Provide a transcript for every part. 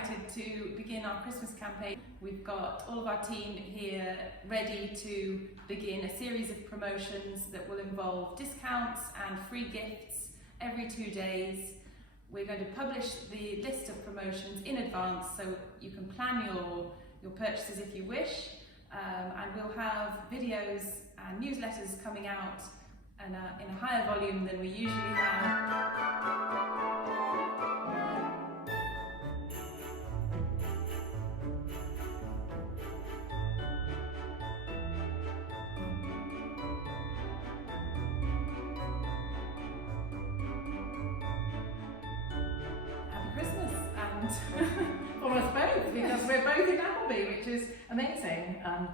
excited to begin our Christmas campaign. We've got all of our team here ready to begin a series of promotions that will involve discounts and free gifts every 2 days. We're going to publish the list of promotions in advance so you can plan your purchases if you wish, and we'll have videos and newsletters coming out in a higher volume than we usually have. Christmas and for us both, because we're both in Appleby, which is amazing, and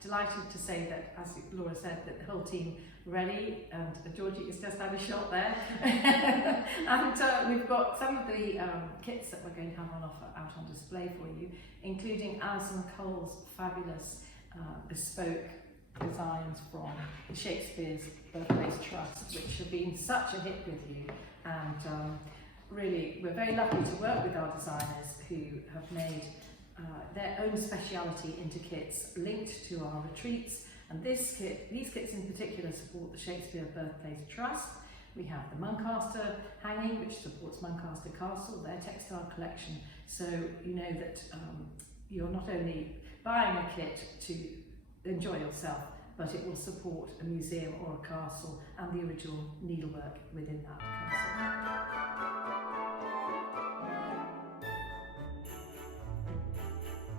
delighted to say that, as Laura said, that the whole team ready, and Georgie has just had a shot there and we've got some of the kits that we're going to have on offer out on display for you, including Alison Cole's fabulous bespoke designs from Shakespeare's Birthplace Trust, which have been such a hit with you, and really, we're very lucky to work with our designers who have made their own speciality into kits linked to our retreats. And these kits in particular support the Shakespeare Birthplace Trust. We have the Muncaster hanging, which supports Muncaster Castle, their textile collection. So you know that you're not only buying a kit to enjoy yourself, but it will support a museum or a castle and the original needlework within that castle.